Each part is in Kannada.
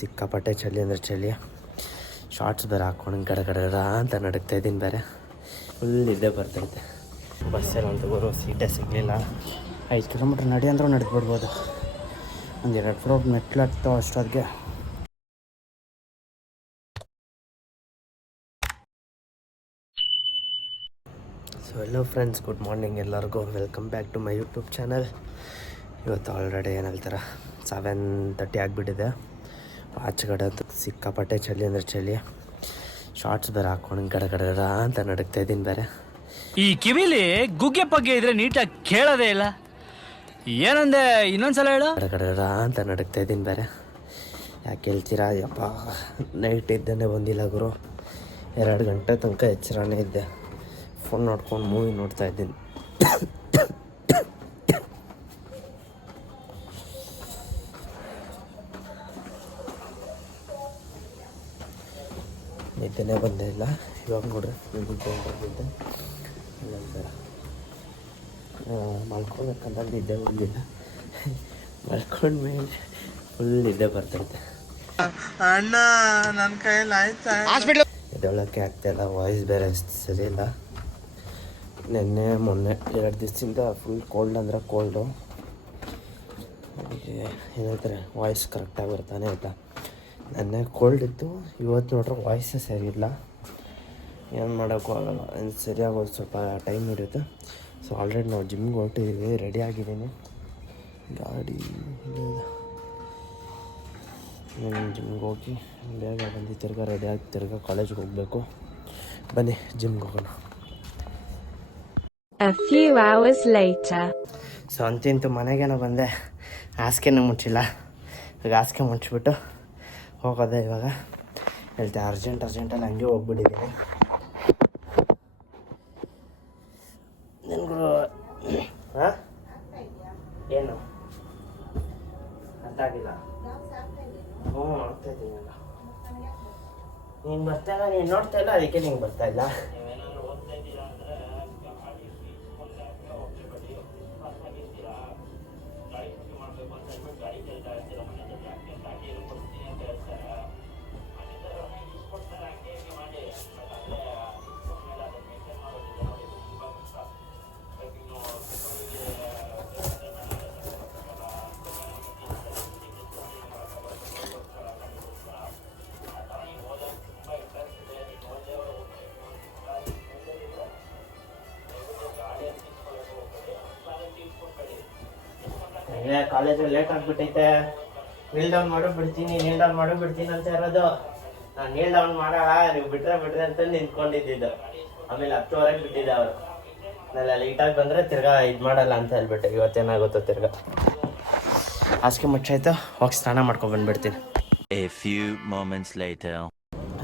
ಸಿಕ್ಕಾಪಟ್ಟೆ ಚಳಿ ಅಂದರೆ ಚಳಿ. ಶಾರ್ಟ್ಸ್ ಬೇರೆ ಹಾಕ್ಕೊಂಡು ಗಡ ಅಂತ ನಡುಗ್ತಾ ಇದ್ದೀನಿ. ಬೇರೆ ಫುಲ್ ಇದ್ದೇ ಬರ್ತೈತೆ. ಬಸ್ಸಲ್ಲಿ ಅಂತೂ ಸೀಟೇ ಸಿಗಲಿಲ್ಲ. 5 ಕಿಲೋಮೀಟ್ರ್ ನಡಿ ಅಂದರೂ ನಡೆದ್ಬಿಡ್ಬೋದು. ಒಂದು 2 ಫ್ಲೋರ್ ಮೆಟ್ಲು ಹತ್ತೋ ಅಷ್ಟೊತ್ತಿಗೆ. So hello friends, good morning ಎಲ್ಲರಿಗೂ. Welcome back to my YouTube channel. ಇವತ್ತು ಆಲ್ರೆಡಿ ಏನು ಹೇಳ್ತಾರೆ 7:30 ಆಗಿಬಿಟ್ಟಿದೆ. ಆಚೆಗಡೆ ಅಂತೂ ಸಿಕ್ಕಾಪಟ್ಟೆ ಚಳಿ ಅಂದರೆ ಚಳಿ. ಶಾರ್ಟ್ಸ್ ಬೇರೆ ಹಾಕ್ಕೊಂಡು ಗಡ ಅಂತ ನಡುಗ್ತಾ ಇದ್ದೀನಿ. ಬೇರೆ ಈ ಕಿವಿಲಿ ಗುಗ್ಗೆ ಪಗ್ಗೆ ಇದ್ರೆ ನೀಟಾಗಿ ಕೇಳೋದೇ ಇಲ್ಲ. ಏನಂದೆ ಇನ್ನೊಂದ್ಸಲ ಹೇಳು. ಗಡ ಅಂತ ನಡುಗ್ತಾ ಇದ್ದೀನಿ. ಬೇರೆ ಯಾಕೆ ಹೇಳ್ತೀರಾ? ಯಪ್ಪ, ನೈಟ್ ಇದ್ದೇನೆ ಬಂದಿಲ್ಲ ಗುರು. 2 ಗಂಟೆ ತನಕ ಎಚ್ಚರನೇ ಇದ್ದೆ. ಫೋನ್ ನೋಡ್ಕೊಂಡು ಮೂವಿ ನೋಡ್ತಾ ಇದ್ದೀನಿ. ನಿದ್ದೆನೇ ಬಂದೇ ಇಲ್ಲ. ಇವಾಗ ನೋಡ್ರಿ ನಿದ್ದೆ ಬಂದಿದ್ದೆ. ಇಲ್ಲ ಮಲ್ಕೊಬೇಕಂತ ನಿದ್ದೆ ಬಂದಿಲ್ಲ. ಮಲ್ಕೊಂಡ್ಮೇಲೆ ಫುಲ್ ನಿದ್ದೆ ಬರ್ತೈತೆ. ಅಣ್ಣ ನನ್ನ ಕೈಯಲ್ಲಿ ಆಯ್ತಾ ಎದ್ದೇಳೋಕ್ಕೆ ಆಗ್ತಾಯಿಲ್ಲ. ವಾಯ್ಸ್ ಬೇರೆ ಸರಿ ಇಲ್ಲ. ಮೊನ್ನೆ 2 ದಿವಸದಿಂದ ಫುಲ್ ಕೋಲ್ಡ್ ಅಂದರೆ ಕೋಲ್ಡು. ಅದಕ್ಕೆ ಏನಂತಾರೆ ವಾಯ್ಸ್ ಕರೆಕ್ಟಾಗಿ ಬರ್ತಾನೆ ಆಯಿತಾ. ನೆನ್ನೆ ಕೋಲ್ಡ್ ಇತ್ತು, ಇವತ್ತು ನೋಡ್ರೆ ವಾಯ್ಸೇ ಸರಿಯಿಲ್ಲ. ಏನು ಮಾಡೋಕ್ಕೂ ಆಗಲ್ಲ. ಸರಿಯಾಗೋದು ಸ್ವಲ್ಪ ಟೈಮ್ ಹಿಡಿಯುತ್ತೆ. ಸೊ ಆಲ್ರೆಡಿ ನಾವು ಜಿಮ್ಗೆ ಹೊರಟಿದ್ದೀವಿ, ರೆಡಿ ಆಗಿದ್ದೀನಿ. ಗಾಡಿ ಜಿಮ್ಗೆ ಹೋಗಿ ಬೇಗ ಬಂದು ತಿರ್ಗಾ ರೆಡಿಯಾಗಿ ತಿರ್ಗಾ ಕಾಲೇಜ್ಗೆ ಹೋಗಬೇಕು. ಬನ್ನಿ ಜಿಮ್ಗೆ ಹೋಗೋಣ. A few hours later. So ಅಂತಿಂತು ಮನೆಗೇನೋ ಬಂದೆ. ಹಾಸಿಗೆನೂ ಮುಚ್ಚಿಲ್ಲ. ಈಗ ಹಾಸಿಗೆ ಮುಚ್ಚಿಬಿಟ್ಟು ಹೋಗೋದೆ ಇವಾಗ. ಹೇಳ್ತೆ ಅರ್ಜೆಂಟಲ್ಲಿ ಹಂಗೆ ಹೋಗ್ಬಿಟ್ಟಿದ್ದೀನಿ. ನಿನ್ಗೂ ಹಾಂ ಏನು ಅರ್ಥ ಆಗಿಲ್ಲ? ಆಗ್ತಾಯಿದ್ದೀನಲ್ಲ. ನೀನು ಬರ್ತಾಯಿಲ್ಲ, ನೀನು ನೋಡ್ತಾ ಇಲ್ಲ, ಅದಕ್ಕೆ ನಿಂಗೆ ಬರ್ತಾಯಿಲ್ಲ. ಕಾಲೇಜಲ್ಲಿ ಲೇಟ್ ಆಗಿಬಿಟ್ಟೈತೆ. ನೀಲ್ ಡೌನ್ ಬಿಡ್ತೀನಿ ಅಂತ ಇರೋದು. ನಾನು ನೀಲ್ ಡೌನ್ ಮಾಡೋಣ, ನೀವು ಬಿಟ್ರೆ ಅಂತ ನಿಂತ್ಕೊಂಡಿದ್ದು. ಆಮೇಲೆ 10:00ವರೆಗೆ ಬಿಟ್ಟಿದ್ದೆ ಅವರು. ನಾನು ಲೈಟಾಗಿ ಬಂದರೆ ತಿರ್ಗಾ ಇದು ಮಾಡಲ್ಲ ಅಂತ ಹೇಳ್ಬಿಟ್ಟೆ. ಇವತ್ತೇನಾಗುತ್ತೋ ತಿರ್ಗಾ ಹಾಸಿಗೆ ಮುಚ್ಚಾಯ್ತು. ಹೋಗಿ ಸ್ನಾನ ಮಾಡ್ಕೊಂಡು ಬಂದುಬಿಡ್ತೀನಿ. A few moments later.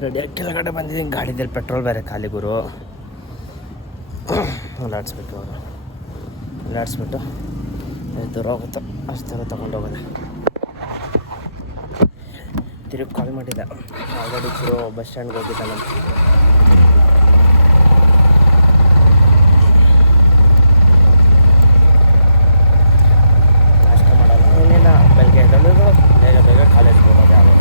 ರೆಡಿಯಾಗಿ ಕೆಳಗಡೆ ಬಂದಿದ್ದೀನಿ. ಗಾಡಿದಲ್ಲಿ ಪೆಟ್ರೋಲ್ ಬೇರೆ ಖಾಲಿ ಗುರು. ಓಡಾಡಿಸ್ಬಿಟ್ಟು ದೂರ ಹೋಗುತ್ತೋ ಅಷ್ಟು ತೊಗೊಂಡೋಗೋದೆ. ತಿರುಗಿ ಕಾಲ್ ಮಾಡಿದ್ದೆ. ಆಲ್ರೆಡಿ ಬಸ್ ಸ್ಟ್ಯಾಂಡ್ಗೆ ಹೋಗಿದ್ದೆ. ನಾನು ನಾಷ್ಟ ಮಾಡಲ್ಲ, ಏನಿಲ್ಲ. ಬೆಳಗ್ಗೆ ಎದ್ದಳು ಬೇಗ ಕಾಲೇಜ್ಗೆ ಹೋಗೋದು. ಯಾರು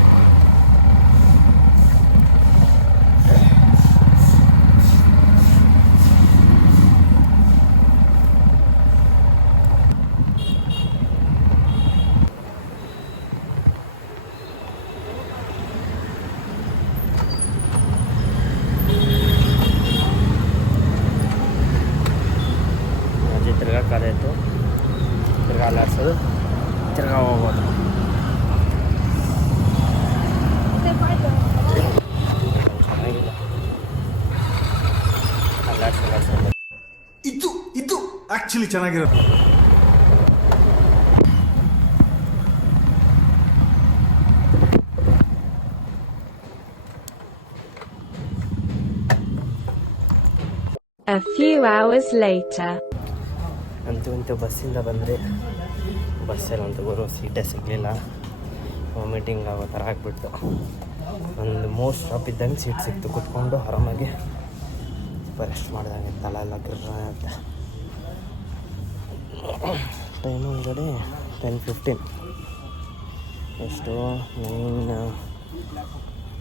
ತಿರ್ಗಾ ಕಾಲೇಜು, ತಿರ್ಗಾ ಅಲ್ಲಾಡ್ಸೋದು, ತಿರ್ಗಾ ಹೋಗೋದು. ಚೆನ್ನಾಗಿಲ್ಲ ಅಲ್ಲಾಡ್ಸೋದು. ಇದು ಆಕ್ಚುಲಿ ಚೆನ್ನಾಗಿರೋದು. A few hours later. ಅಂತೂ ಬಸ್ಸಿಂದ ಬಂದರೆ ಬಸ್ಸಲ್ಲಿ ಅಂತೂ ಸೀಟೇ ಸಿಗಲಿಲ್ಲ. ವಾಮಿಟಿಂಗ್ ಆಗೋ ಥರ ಆಗಿಬಿಡ್ತು. ಒಂದು 3 ಸ್ಟಾಪ್ ಇದ್ದಂಗೆ ಸೀಟ್ ಸಿಕ್ತು. ಕುತ್ಕೊಂಡು ಆರಾಮಾಗಿ ರೆಸ್ಟ್ ಮಾಡಿದಂಗೆ ತಲೆ ಎಲ್ಲ ಗಿರ್ರ ಅಂತ. Time already 10:15. ಎಷ್ಟು 9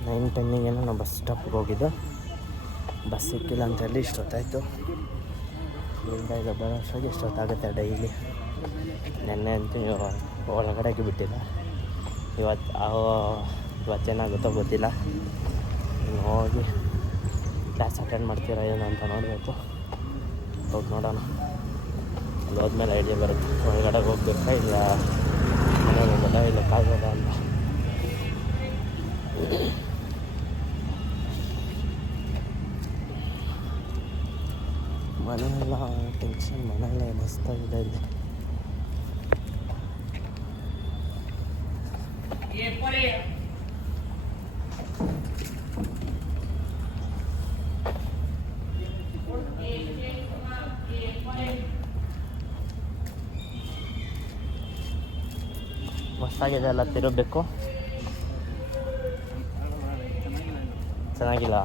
9:10 ನಾವು ಬಸ್ ಸ್ಟಾಪಿಗೆ ಹೋಗಿದ್ದು. ಬಸ್ ಸಿಕ್ಕಿಲ್ಲ ಅಂತೇಳಿ ಇಷ್ಟೊತ್ತಾಯಿತು. ಇಲ್ಲಿಂದ ಈಗ ಬರೋಷ್ಟಾಗಿ ಇಷ್ಟೊತ್ತಾಗುತ್ತೆ ಡೈಲಿ. ನೆನ್ನೆ ಅಂತೂ ಒಳಗಡೆಗೆ ಬಿಟ್ಟಿಲ್ಲ. ಇವತ್ತೇನಾಗುತ್ತೋ ಗೊತ್ತಿಲ್ಲ. ಇನ್ನು ಹೋಗಿ ಕ್ಲಾಸ್ ಅಟೆಂಡ್ ಮಾಡ್ತೀರಾ ಏನು ಅಂತ ನೋಡಬೇಕು. ಹೋಗಿ ನೋಡೋಣ. ಅಲ್ಲಿ ಹೋದ್ಮೇಲೆ ಐಡಿಯಾ ಬರುತ್ತೆ ಒಳಗಡೆ ಹೋಗ್ಬೇಕಾ ಇಲ್ಲ ಮನೆಗೆ ಹೋಗೋದ ಇಲ್ಲ ಕಾಗೋದ ಅಂತ. ಮನೆಯೆಲ್ಲ ಟೆನ್ಷನ್, ಮನೆಯೆಲ್ಲ ಮಸ್ತಾಗಿದೆ ಇಲ್ಲಿ. ಮಸ್ತಾಗಿದೆ ಎಲ್ಲ ತಿರುಗಬೇಕು. ಚೆನ್ನಾಗಿಲ್ಲ.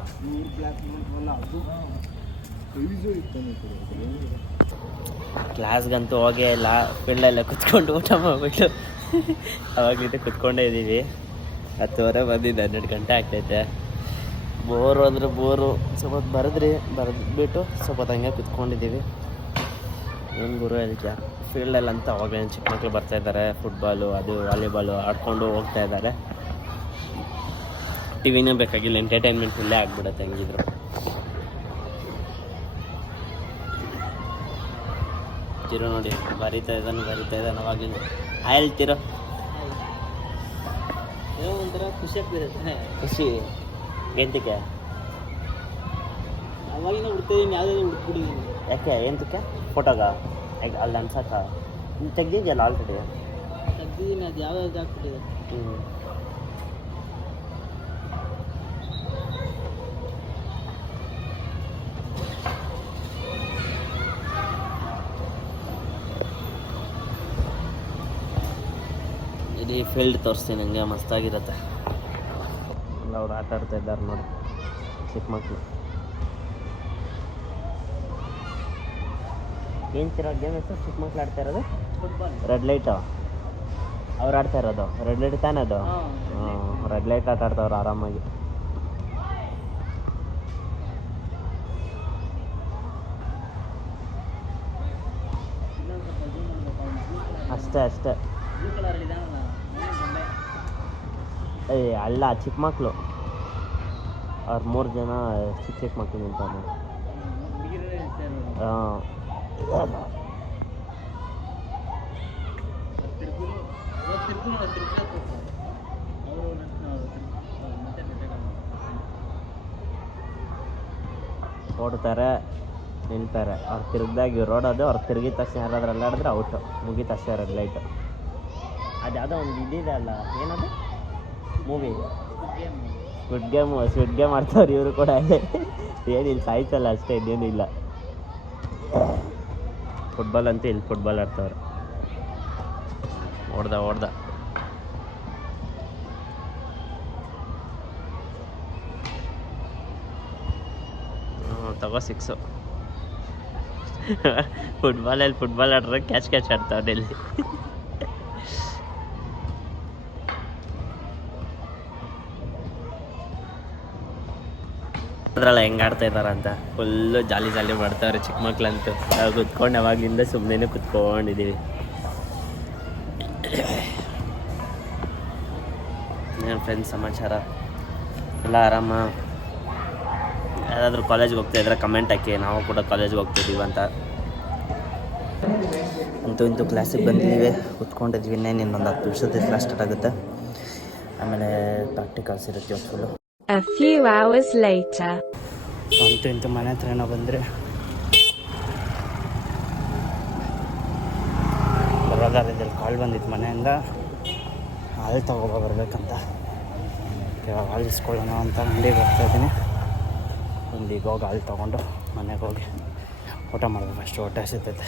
ಕ್ಲಾಸ್ಗಂತೂ ಹೋಗೇ ಇಲ್ಲ. ಫೀಲ್ಡಲ್ಲೇ ಕುತ್ಕೊಂಡು ಊಟ ಮಾಡಿಬಿಟ್ಟು ಅವಾಗಲಿಂದ ಕುತ್ಕೊಂಡೇ ಇದ್ದೀವಿ. 10:30 ಬಂದಿದ್ದು 12 ಗಂಟೆ ಆಗ್ತೈತೆ. ಬೋರು ಅಂದರೆ ಬೋರು. ಸ್ವಲ್ಪ ಬರೆದ್ಬಿಟ್ಟು ಸ್ವಲ್ಪ ಹಂಗೆ ಕುತ್ಕೊಂಡಿದ್ದೀವಿ. ಏನು ಗುರು ಹೇಳ್ತೀಯ, ಫೀಲ್ಡಲ್ಲಂತ ಅವಾಗಲೇ ಚಿಕ್ಕ ಮಕ್ಕಳು ಬರ್ತಾಯಿದ್ದಾರೆ. ಫುಟ್ಬಾಲು ಅದು ವಾಲಿಬಾಲು ಆಡ್ಕೊಂಡು ಹೋಗ್ತಾ ಇದ್ದಾರೆ. ಟಿವಿನೇ ಬೇಕಾಗಿಲ್ಲ, ಎಂಟರ್ಟೈನ್ಮೆಂಟ್ ಇಲ್ಲೇ ಆಗ್ಬಿಡುತ್ತೆ ಹೆಂಗಿದ್ರು. ತಿರೋ ನೋಡಿ ಬರಿತಾ ಇದ್ದಾನೆ ಅವಾಗಿಂದ. ಹೇಳ್ತಿರೋ ಒಂಥರ ಖುಷಿ ಆಗ್ತಿರುತ್ತೆ. ಖುಷಿ ಎಂತಕ್ಕೆ? ಅವಾಗಿನ ಹುಡ್ತಿದ್ದೀನಿ, ಯಾವುದಾದ್ರು ಹುಡುಕ್ಬಿಟ್ಟಿದ್ದೀನಿ. ಯಾಕೆ ಎಂತಕ್ಕೆ? ಫೋಟೋಗ ಅಲ್ಲಿ ಅನ್ಸಕ್ಕ ತೆಗ್ದಿದ್ಯಲ್ಲ ಆಲ್ರೆಡಿ. ತೆಗ್ದಿದ್ದೀನಿ, ಅದು ಯಾವ್ಯಾವ್ದು ಹಾಕ್ಬಿಟ್ಟಿದೆ. ಇಲ್ಲಿ ಫೀಲ್ಡ್ ತೋರಿಸ್ತೀನಿ, ಹಂಗೆ ಮಸ್ತಾಗಿರುತ್ತೆ. ಎಲ್ಲ ಅವ್ರು ಆಟ ಆಡ್ತಾ ಇದ್ದಾರೆ ನೋಡಿ, ಚಿಕ್ಕ ಮಕ್ಕಳು. ಏನು ತಿರೋ ಗೇಮ್ ಹೆಸರು ಚಿಕ್ಕ ಮಕ್ಳು ಆಡ್ತಾ ಇರೋದು? ಫುಟ್ಬಾಲ್. ರೆಡ್ ಲೈಟು ಅವ್ರು ಆಡ್ತಾ ಇರೋದು? ರೆಡ್ ಲೈಟ್ ತಾನೇ ಅದು? ರೆಡ್ ಲೈಟ್ ಆಟ ಆಡ್ತಾವ್ರು ಆರಾಮಾಗಿ. ಅಷ್ಟೇ ಅಲ್ಲ, ಚಿಕ್ಕ ಮಕ್ಕಳು ಅವ್ರು 3 ಜನ ಚಿಕ್ಕ ಮಕ್ಕಳು ನಿಂತಾನೆ. ಓಡ್ತಾರೆ, ನಿಲ್ತಾರೆ. ಅವ್ರು ತಿರುಗ್ದಾಗ ಇವ್ರು ಓಡೋದು. ಅವ್ರು ತಿರುಗಿದ ತಕ್ಷಣ ಯಾರಾದ್ರೂ ಅಲ್ಲಾಡಿದ್ರೆ ಔಟು, ಮುಗಿದ ತಕ್ಷಣ ರೆಡ್ ಲೈಟು. ಅದು ಯಾವುದೋ ಒಂದು ಇದಿದೆ ಅಲ್ಲ, ಏನದು ಮೂವಿ? ಸ್ವಿಡ್ ಗೇಮ್ ಆಡ್ತಾವ್ರು ಇವರು ಕೂಡ. ಏನಿಲ್ಲ, ಸಾಯ್ತಲ್ಲ ಅಷ್ಟೇ, ಇನ್ನೇನು ಇಲ್ಲ. ಫುಟ್ಬಾಲ್ ಅಂತೂ ಇಲ್ಲಿ ಫುಟ್ಬಾಲ್ ಆಡ್ತಾವ್ರು. ಓಡ್ದ ತಗೋ 6. ಫುಟ್ಬಾಲ್ ಆಡ್ರೆ ಕ್ಯಾಚ್ ಆಡ್ತಾವ್ರೆ ಇಲ್ಲಿ. ಅದ್ರಲ್ಲ ಹೆಂಗೆ ಆಡ್ತಾ ಇದ್ದಾರೆ ಅಂತ ಫುಲ್ಲು ಜಾಲಿ ಮಾಡ್ತಾವ್ರೆ ಚಿಕ್ಕ ಮಕ್ಳಂತೂ. ನಾವು ಕುತ್ಕೊಂಡು ಯಾವಾಗಲಿಂದ ಸುಮ್ಮನೆ ಕುತ್ಕೊಂಡಿದ್ದೀವಿ. ಏನು ಫ್ರೆಂಡ್ಸ್ ಸಮಾಚಾರ ಎಲ್ಲ ಆರಾಮ? ಯಾರಾದರೂ ಕಾಲೇಜ್ಗೆ ಹೋಗ್ತಾ ಇದ್ರೆ ಕಮೆಂಟ್ ಹಾಕಿ, ನಾವು ಕೂಡ ಕಾಲೇಜ್ಗೆ ಹೋಗ್ತಿದ್ದೀವಿ ಅಂತ. ಇಂತೂ ಕ್ಲಾಸಿಗೆ ಬಂದಿದ್ದೀವಿ, ಕುತ್ಕೊಂಡಿದ್ವಿ. ಇನ್ನೊಂದು 10 ನಿಮಿಷದ ಕ್ಲಾಸ್ ಸ್ಟಾರ್ಟ್ ಆಗುತ್ತೆ. ಆಮೇಲೆ ಪ್ರಾಕ್ಟಿಕಲ್ಸ್ ಇರುತ್ತೆ full. A few hours later. ಇಂತು ಮನೆ ಹತ್ರ ಏನೋ ಬಂದರೆ ಬರೋದಾರದಲ್ಲಿ ಕಾಲ್ ಬಂದಿತ್ತು ಮನೆಯಿಂದ. ಹಾಲು ಬರ್ಬೇಕಂತ. ಇವಾಗ ಹಾಲು ಇಸ್ಕೊಳ್ಳೋಣ ಅಂತ ಅಂಗಡಿಗೆ ಹೋಗ್ತಾಯಿದ್ದೀನಿ. ಅಂಗಡಿಗೆ ಹೋಗಿ ಹಾಲು ತೊಗೊಂಡು ಮನೆಗೆ ಹೋಗಿ ಊಟ ಮಾಡಬೇಕು. ಅಷ್ಟು ಹೊಟ್ಟೆ ಹಸಿತೈತೆ.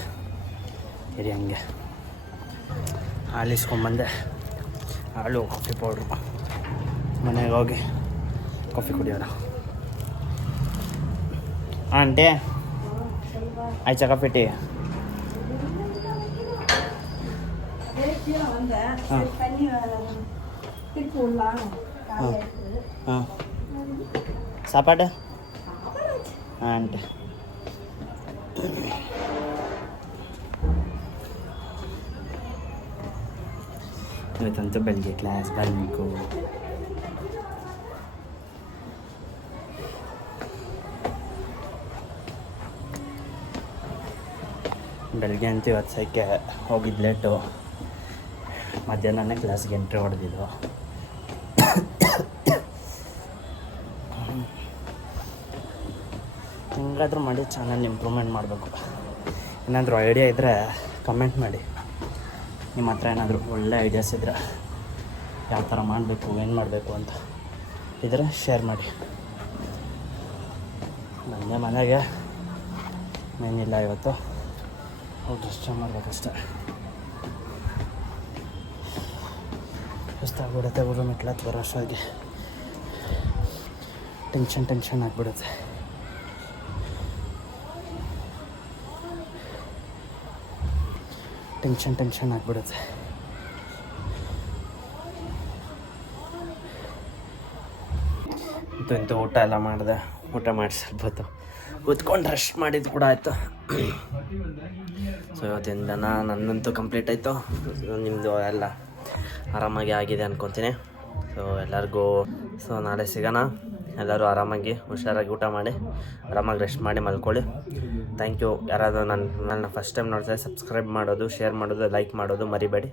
ಇರಿ ಹಂಗೆ ಹಾಲು ಇಸ್ಕೊಂಬಂದೆ. ಹಾಲು, ಕಾಫಿ ಪೌಡ್ರು. ಮನೆಗೆ ಹೋಗಿ ಕಾಫಿ ಕುಡಿಯೋಣ. ಆಂಟಿ ಆಯ್ತಾ ಕಾಫಿ ಟೀ? ಸಾಪಾಡು ಆಂಟಿ ಇವತ್ತಂತೂ ಬೆಳಿಗ್ಗೆ ಕ್ಲಾಸ್ ಬರಬೇಕು. ಬೆಳಗ್ಗೆ ಅಂತೂ ಇವತ್ತು ಸೈಕೆ ಹೋಗಿದ್ದು ಲೇಟು. ಮಧ್ಯಾಹ್ನನೇ ಕ್ಲಾಸ್ಗೆ ಎಂಟ್ರಿ ಹೊಡೆದಿದ್ದು. ಹೆಂಗಾದ್ರೂ ಮಾಡಿ ಚಾನಲ್ ಇಂಪ್ರೂವ್ಮೆಂಟ್ ಮಾಡಬೇಕು. ಏನಾದರೂ ಐಡಿಯಾ ಇದ್ದರೆ ಕಮೆಂಟ್ ಮಾಡಿ. ನಿಮ್ಮ ಹತ್ರ ಏನಾದರೂ ಒಳ್ಳೆ ಐಡಿಯಾಸ್ ಇದ್ದರೆ ಯಾವ ಥರ ಮಾಡಬೇಕು ಏನು ಮಾಡಬೇಕು ಅಂತ ಇದ್ದರೆ ಶೇರ್ ಮಾಡಿ. ನನಗೆ ಮನೆಗೆ ಮೇನಿಲ್ಲ ಇವತ್ತು, ಹೋಗಿ ರೆಸ್ಟ್ ಮಾಡಬೇಕಷ್ಟೆ. ಸುಸ್ತಾಗ್ಬಿಡುತ್ತೆ ಊರು ಮೆಟ್ಲತ್ತು ಬರೋಷ್ಟಾಗಿ. ಟೆನ್ಷನ್ ಆಗಿಬಿಡುತ್ತೆ. ಟೆನ್ಷನ್ ಆಗಿಬಿಡುತ್ತೆ. ಇಂಥ ಊಟ ಎಲ್ಲ ಮಾಡಿದೆ. ಊಟ ಮಾಡಿ ಸ್ವಲ್ಪ ಕೂತ್ಕೊಂಡು ರೆಸ್ಟ್ ಮಾಡಿದ್ದು ಕೂಡ ಆಯಿತು. ಸೊ ಇವತ್ತಿನ ದಿನ ನನ್ನಂತೂ ಕಂಪ್ಲೀಟ್ ಆಯಿತು. ನಿಮ್ಮದು ಎಲ್ಲ ಆರಾಮಾಗಿ ಆಗಿದೆ ಅನ್ಕೊತೀನಿ. ಸೊ ಎಲ್ಲರಿಗೂ ನಾಳೆ ಸಿಗೋಣ. ಎಲ್ಲರೂ ಆರಾಮಾಗಿ ಹುಷಾರಾಗಿ ಊಟ ಮಾಡಿ ಆರಾಮಾಗಿ ರೆಸ್ಟ್ ಮಾಡಿ ಮಲ್ಕೊಳ್ಳಿ. Thank you. ಯಾರಾದರೂ ನನ್ನ ಫಸ್ಟ್ ಟೈಮ್ ನೋಡ್ತಾರೆ ಸಬ್ಸ್ಕ್ರೈಬ್ ಮಾಡೋದು, ಶೇರ್ ಮಾಡೋದು, ಲೈಕ್ ಮಾಡೋದು ಮರಿಬೇಡಿ.